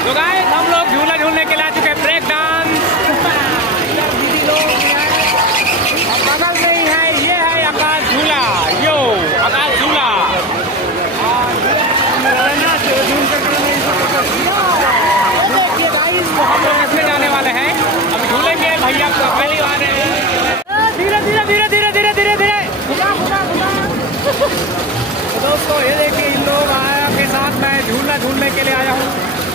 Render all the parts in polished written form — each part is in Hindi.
तो गाइस हम लोग झूला झूलने के लिए आ चुके हैं, ब्रेक डांस। दीदी लोग और बगल में ही है, ये है आकाश झूला। यो आकाश झूला। देखिए गाइस, तो हम लोग इसमें जाने वाले हैं, अब झूलेंगे। भैया पहली बार है। धीरे धीरे धीरे धीरे धीरे धीरे धीरे तो दोस्तों ये देखिए, इन लोग आया के साथ मैं झूला झूलने के लिए आया हूँ,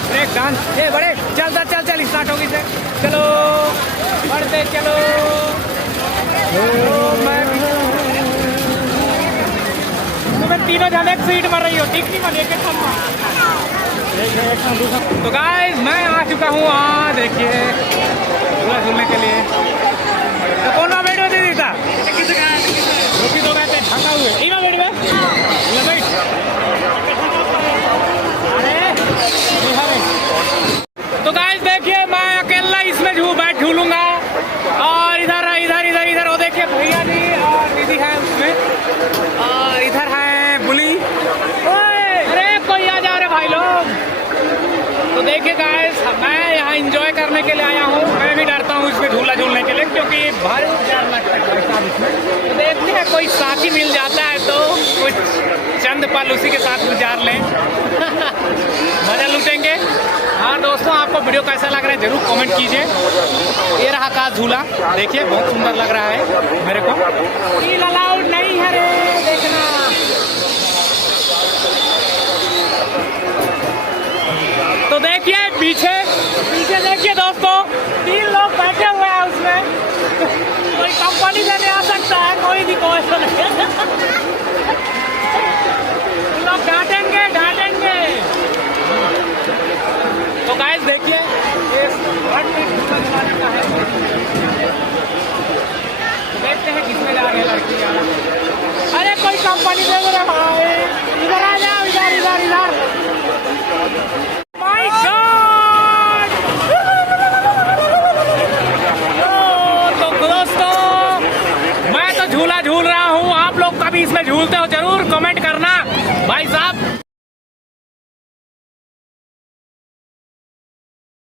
ब्रेक डांस। ये बड़े चल चल चल चल स्टार्ट होगी से, चलो बढ़ते चलो। तुम्हें तीनों जन एक सीट मर रही हो, ठीक नहीं बने के साथ। तो गाइस मैं आ चुका हूँ, देखिए झूला झूलने के लिए। तो कौन बैठो दीदी था रोकी तो कहते ढका हुए इमा बैठ गए। तो गाइस देखिए, मैं अकेला इसमें झूलूंगा। और इधर इधर इधर इधर वो देखिए भैया जी और दीदी है उसमें, और इधर है बुली। अरे कोई आ जा रहे भाई लोग। तो देखिए गाइस, मैं यहाँ एंजॉय करने के लिए आया हूँ। मैं भी डरता हूँ इसमें झूला झूलने के लिए, क्योंकि भारी डर लगता है इसमें। तो देखते हैं कोई साथी मिल जाता है तो कुछ चंद पल उसी के साथ गुजार लें। मजा लूटेंगे। हाँ दोस्तों, आपको वीडियो कैसा लग रहा है जरूर कमेंट कीजिए। ये रहा आकाश झूला, देखिए बहुत सुंदर लग रहा है मेरे को। रील अलाउड नहीं है रे, देखना। तो देखिए पीछे पीछे देखिए दोस्तों, 3 लोग बैठे हुए हैं उसमें। कोई कंपनी लेने आ सकता है, कोई भी कोई लोग डांटेंगे डांटेंगे। तो गाइस देखिए, का है। देखते हैं किसमें जा रहे हैं लड़की। अरे कोई कंपनी दे रहे भाई, इधर आ जाओ, इधर इधर इधर। My God. तो दोस्तों मैं तो झूला झूल रहा हूँ, आप लोग कभी इसमें झूलते हो जरूर कमेंट करना भाई साहब।